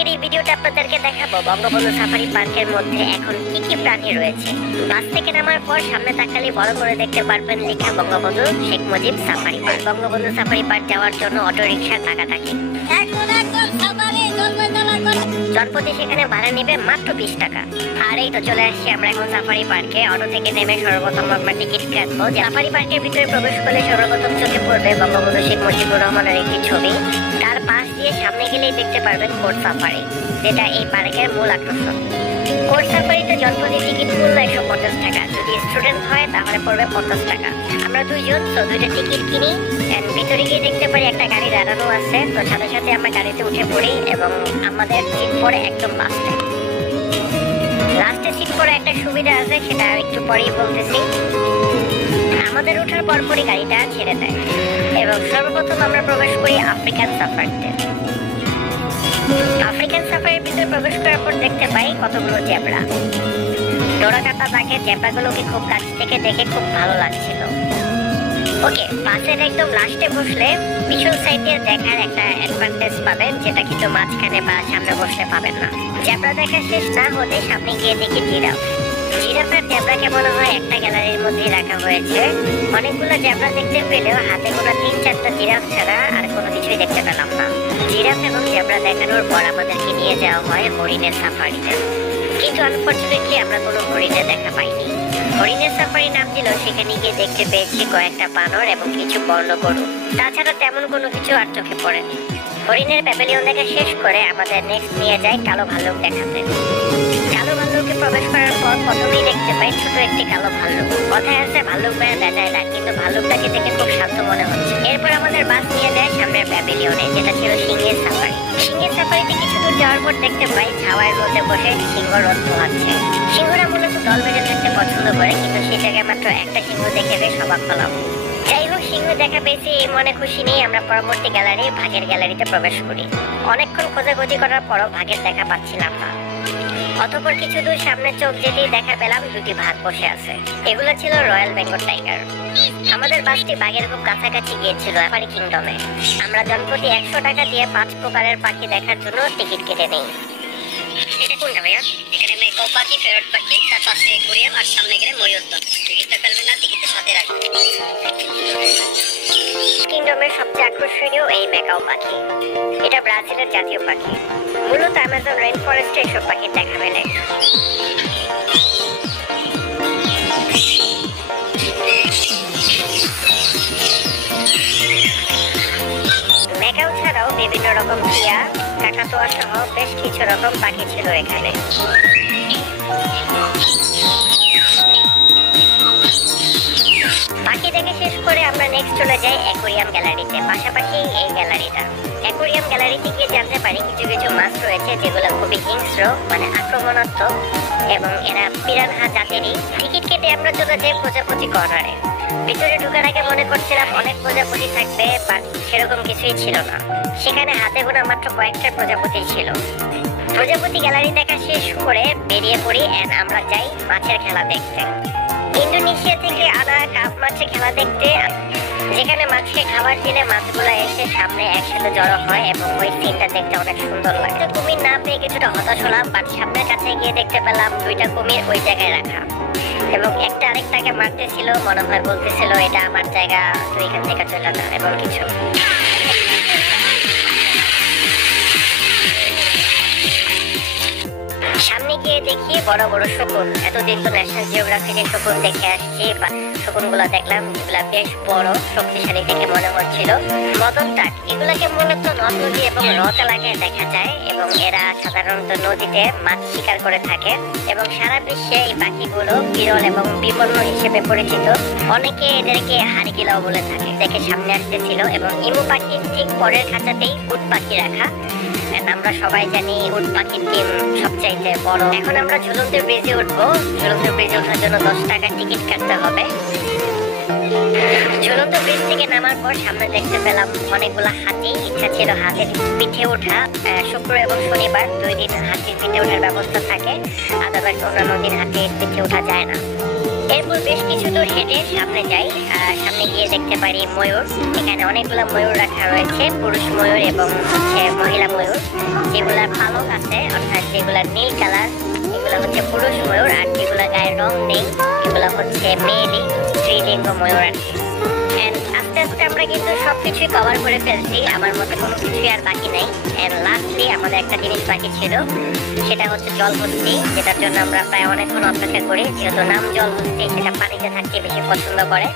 আজকের এই ভিডিওটা আপনাদেরকে দেখাবো বঙ্গবন্ধু সাফারি পার্কের মধ্যে এখন কি কি প্রাণী রয়েছে। বাস থেকে নামার পর সামনে তাকালে বড় করে দেখতে পারবেন লেখা Bangabandhu Sheikh Mujib safari park. Bangabandhu safari park যাওয়ার জন্য অটো রিকশার টাকা থাকে, জনপ্রতি সেখানে ভাড়া নেবে মাত্র 20 টাকা। আর এই তো চলে আসছি আমরা এখন সাফারি পার্কে। অটো থেকে নেমে সর্বপ্রথম আমরা টিকিট কাটবো। সাফারি পার্কের ভিতরে প্রবেশ করলে সর্বপ্রথম চোখে পড়বে বঙ্গবন্ধু শেখ মুজিবুর রহমানের একটি ছবি। তার পাশ দিয়ে সামনে গেলেই দেখতে পারবেন কোর্ট সাফারি, যেটা এই পার্কের মূল আকর্ষণ। কোর্ট সাফারিতে জনপ্রতি টিকিট মূল্য 150 টাকা, যদি স্টুডেন্ট হয় তাহলে পড়বে 50 টাকা। আমরা দুইজন তো দুইটা টিকিট কিনি। ভিতরে গিয়ে দেখতে পারি একটা গাড়ি দাঁড়ানো আছে, তো সাথে সাথে আমরা গাড়িতে উঠে পড়ি এবং আমাদের সিট পড়ে একদম লাস্টে সিট পড়ে একটা সুবিধা আছে, সেটা একটু পরেই বলতেছি। আমাদের ওঠার পরপরই গাড়িটা ছেড়ে দেয় এবং সর্বপ্রথম আমরা প্রবেশ করি আফ্রিকান সাফারিতে। আফ্রিকান সাফারির ভিতরে প্রবেশ করার পর দেখতে পাই কতগুলো জেব্রা। ডোরা কাটা থাকে, জেব্রাগুলোকে খুব কাছ থেকে দেখে খুব ভালো লাগছিল। ওকে, বাসের একদম লাস্টে বসলে পিছন সাইডে দেখার একটা অ্যাডভান্টেজ পাবেন, যেটা কিন্তু মাঝখানে বা সামনে বসলে পাবেন না। জেব্রা দেখা শেষ না হলে সামনে গিয়ে দেখি জিরাফ। জিরাফের জেব্রাকে মনে হয় একটা গ্যালারির মধ্যে রাখা হয়েছে। অনেকগুলো জেব্রা দেখতে পেলেও হাতে গোনা 3-4টা জিরাফ ছাড়া আর কোনো কিছুই দেখতে পেলাম না। জিরাফ এবং জেব্রা দেখানোর পর আমাদেরকে নিয়ে যাওয়া হয় হরিণের সাফারিতে, কিন্তু আনফরচুনেটলি আমরা কোনো হরিণের দেখা পাইনি। হরিণের সাফারি নাম দিল, সেখানে গিয়ে দেখতে পেয়েছি কয়েকটা বানর এবং কিছু বন্য গরু। তাছাড়া তেমন কোনো কিছু আর চোখে পড়েনি। হরিণের প্যাভিলিয়ন দেখা শেষ করে আমাদের নেক্সট নিয়ে যায় কালো ভাল্লুক দেখাতে। কালো ভাল্লুকে প্রবেশ করার পর প্রথমেই দেখতে পাই ছোট একটি কালো ভাল্লুক। কথায় আছে ভাল্লুক বেড়া বেজায় না, কিন্তু ভাল্লুকটাকে দেখে খুব শান্ত মনে হচ্ছে। এরপর আমাদের বাস নিয়ে যায় সামনের প্যাভিলিয়নে, যেটা ছিল সিংহের সাফারি। সিংহের সাফারিতে কিছু দূর যাওয়ার পর দেখতে পাই ছাওয়ার রোদে বসে সিংহ রোদ পোহাচ্ছে। সিংহরা মূলত দল বেঁধে থাকতে পছন্দ করে, কিন্তু সেই জায়গায় মাত্র একটা সিংহ দেখে বেশ অবাক হলাম। যাই হোক, সিংহ দেখা পেয়েছি এই মনে খুশি নেই আমরা পরবর্তী গ্যালারি ভাগের গ্যালারিতে প্রবেশ করি। অনেকক্ষণ খোঁজাখুঁজি করার পরও ভাগের দেখা পাচ্ছিলাম না। অতঃপর কিছু দূর সামনে চোখ যেতেই দেখা পেলাম দুটি ভাগ বসে আছে। এগুলো ছিল রয়্যাল বেঙ্গল টাইগার। আমাদের বাসটি বাঘের খুব কাছাকাছি গিয়েছিল সাফারি কিংডমে। আমরা জনপ্রতি 100 টাকা দিয়ে 5 প্রকারের পাখি দেখার জন্য টিকিট কেটে নেই। এটা কোনটা ভাইয়া? এখানে মেকাও পাখি, প্যারট পাখি, তার পাশে কোরিয়ান আর সামনে গেলে ময়ূর। টিকিটটা ফেলবেন না, টিকিটের সাথে রাখবেন। কিংডমের সবচেয়ে আকর্ষণীয় এই মেকাও পাখি। এটা ব্রাজিলের জাতীয় পাখি। মূলত অ্যামাজন রেইন ফরেস্টে এসব পাখির দেখা মেলে। মেকাও ছাড়াও বিভিন্ন রকম টিয়া, কাকাতুয়া সহ বেশ কিছু রকম পাখি ছিল এখানে। পাখি দেখে শেষ করে আমরা নেক্সট চলে যাই অ্যাকোরিয়াম গ্যালারিতে। পাশাপাশি এই গ্যালারিটা। অ্যাকোরিয়াম গ্যালারিতে গিয়ে জানতে পারি কিছু কিছু মাছ রয়েছে যেগুলো খুবই হিংস্র, মানে আক্রমণাত্মক, এবং এরা পিরানহা জাতেরই। টিকিট কেটে আমরা চলে যাই প্রজাপতি কর্নারে। ভিতরে ঢোকার আগে মনে করছিলাম অনেক প্রজাপতি থাকবে, বাট সেরকম কিছুই ছিল না। সেখানে হাতে গোনা মাত্র কয়েকটা প্রজাপতি ছিল। প্রজাপতি গ্যালারি দেখা শেষ করে বেরিয়ে পড়ি এন্ড আমরা যাই মাছের খেলা দেখতে। ইন্দোনেশিয়া থেকে আনা কাপ মাছের খেলা দেখতে, যেখানে মাছকে খাবার দিলে মাছগুলো এসে সামনে একসাথে জড়ো হয় এবং ওই সিনটা দেখতে অনেক সুন্দর লাগে। কুমির না পেয়ে কিছুটা হতাশ হলাম, বাট সামনের কাছে গিয়ে দেখতে পেলাম 2টা কুমির ওই জায়গায় রাখা এবং একটা আরেকটাকে মারতেছিল। মনে হয় বলতেছিল এটা আমার জায়গা, তুই এখান থেকে চলে যা এবং কিছু। সামনে গিয়ে দেখি বড় বড় শকুন। এতদিন তো ন্যাশনাল জিওগ্রাফিতে শকুন দেখে আসছি, বা শকুনগুলো দেখলাম, এগুলা বেশ বড়, শক্তিশালী দেখে মনে হচ্ছিল। মদন টাক, এগুলাকে মূলত নদ নদী এবং হ্রদ এলাকায় দেখা যায় এবং এরা সাধারণত নদীতে মাছ শিকার করে থাকে এবং সারা বিশ্বে এই পাখিগুলো বিরল এবং বিপন্ন হিসেবে পরিচিত। অনেকে এদেরকে হারিগিলাও বলে থাকে। দেখে সামনে আসতেছিল এবং ইমু পাখির ঠিক পরের খাঁচাতেই উট পাখি রাখা। আমরা সবাই জানি উট পাখির ডিম সবচাইতে বড়। এখন আমরা ঝুলন্ত ব্রিজে উঠবো। ঝুলন্ত ব্রিজে ওঠার জন্য 10 টাকা টিকিট কাটতে হবে। ঝুলন্ত ব্রিজ থেকে নামার পর সামনে দেখতে পেলাম অনেকগুলো হাতি। ইচ্ছা ছিল হাতির পিঠে ওঠা। শুক্র এবং শনিবার 2 দিন হাতির পিঠে ওঠার ব্যবস্থা থাকে, আদারওয়াইজ অন্যান্য দিন হাতির পিঠে ওঠা যায় না। এরপর বেশ কিছু দূর হেঁটে সামনে যাই, সামনে গিয়ে দেখতে পারি ময়ূর। এখানে অনেকগুলো ময়ূর রাখা রয়েছে, পুরুষ ময়ূর এবং হচ্ছে মহিলা ময়ূর। যেগুলার পালক আছে, অর্থাৎ যেগুলা নীল কালার, এগুলো হচ্ছে পুরুষ ময়ূর। আর যেগুলা গায়ের রং নেই, এগুলো হচ্ছে মেয়েলি স্ত্রীলিঙ্গ ময়ূর আর কি। আস্তে আস্তে আমরা কিন্তু সবকিছুই কভার করে ফেলছি, আমার মতে কোনো কিছুই আর বাকি নাই। লাস্টলি আমাদের একটা জিনিস বাকি ছিল, সেটা হচ্ছে জলহস্তি, যেটার জন্য আমরা প্রায় অনেকক্ষণ অপেক্ষা করি। যেহেতু নাম জলহস্তি, সেটা পানিতে থাকতে বেশি পছন্দ করে।